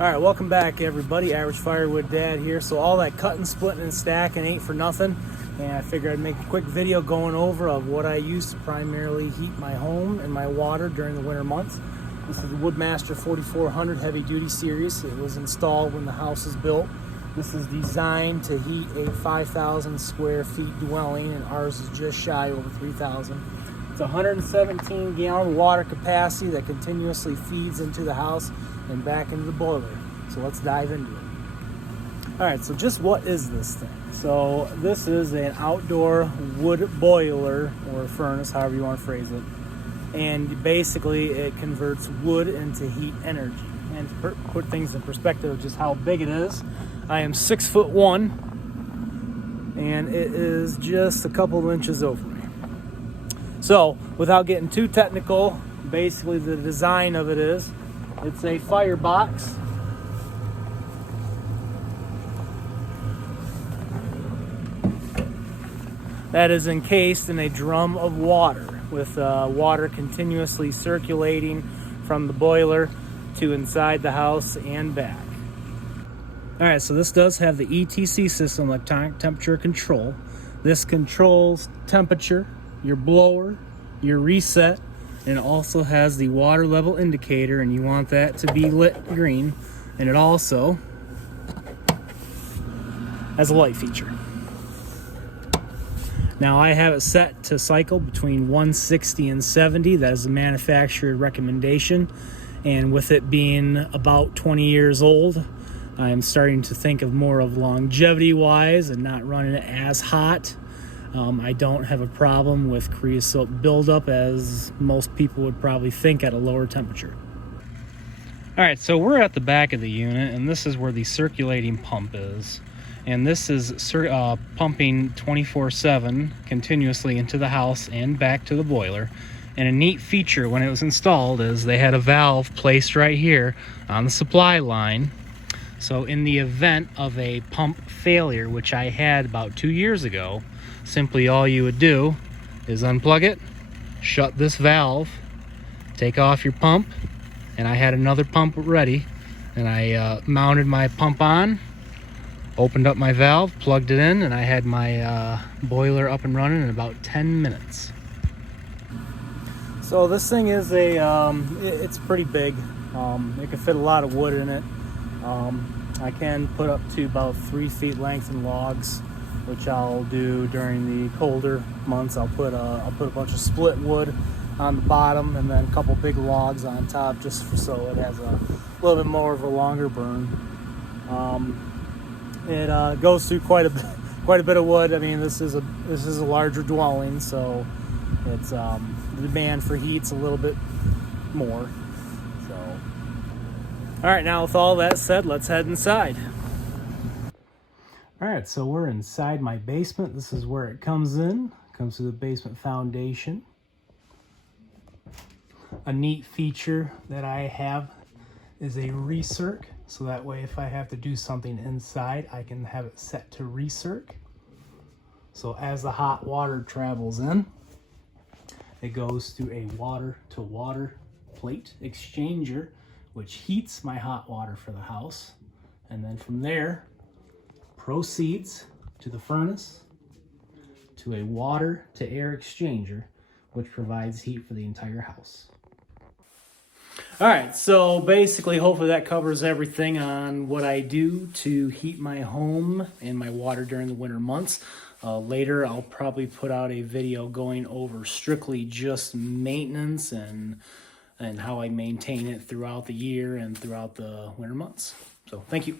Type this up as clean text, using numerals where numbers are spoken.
All right, welcome back everybody. Average Firewood Dad here. So all that cutting, splitting, and stacking ain't for nothing. And I figured I'd make a quick video going over of what I use to primarily heat my home and my water during the winter months. This is the Woodmaster 4400 Heavy Duty Series. It was installed when the house was built. This is designed to heat a 5,000 square feet dwelling, and ours is just shy over 3,000. It's 117 gallon water capacity that continuously feeds into the house and back into the boiler. So let's dive into it. All right, so just what is this thing? So this is an outdoor wood boiler or furnace, however you want to phrase it. And basically it converts wood into heat energy. And to put things in perspective of just how big it is, I am 6'1", and it is just a couple of inches over me. So without getting too technical, basically the design of it is, it's a firebox. That is encased in a drum of water with water continuously circulating from the boiler to inside the house and back. All right, so this does have the ETC system, electronic temperature control. This controls temperature, your blower, your reset, and it also has the water level indicator, and you want that to be lit green. And it also has a light feature. Now I have it set to cycle between 160 and 70. That is the manufacturer recommendation. And with it being about 20 years old, I'm starting to think of more of longevity wise and not running it as hot. I don't have a problem with creosote buildup, as most people would probably think, at a lower temperature. All right, so we're at the back of the unit, and this is where the circulating pump is. And this is pumping 24/7 continuously into the house and back to the boiler. And a neat feature when it was installed is they had a valve placed right here on the supply line. So in the event of a pump failure, which I had about 2 years ago, simply all you would do is unplug it, shut this valve, take off your pump, and I had another pump ready, and I mounted my pump on, opened up my valve, plugged it in, and I had my boiler up and running in about 10 minutes. So this thing is it's pretty big. It can fit a lot of wood in it. I can put up to about 3 feet length in logs, which I'll do during the colder months. I'll put a bunch of split wood on the bottom and then a couple big logs on top, just so it has a little bit more of a longer burn. It goes through quite a bit of wood. I mean, this is a larger dwelling, so it's the demand for heat's a little bit more. So, all right, now with all that said, let's head inside. All right, so we're inside my basement. This is where it comes in. It comes through the basement foundation. A neat feature that I have is a recirc, so that way if I have to do something inside, I can have it set to recirc. So as the hot water travels in, it goes through a water-to-water plate exchanger, which heats my hot water for the house. And then from there, proceeds to the furnace, to a water-to-air exchanger, which provides heat for the entire house. All right, so basically, hopefully that covers everything on what I do to heat my home and my water during the winter months. Later, I'll probably put out a video going over strictly just maintenance and how I maintain it throughout the year and throughout the winter months. So thank you.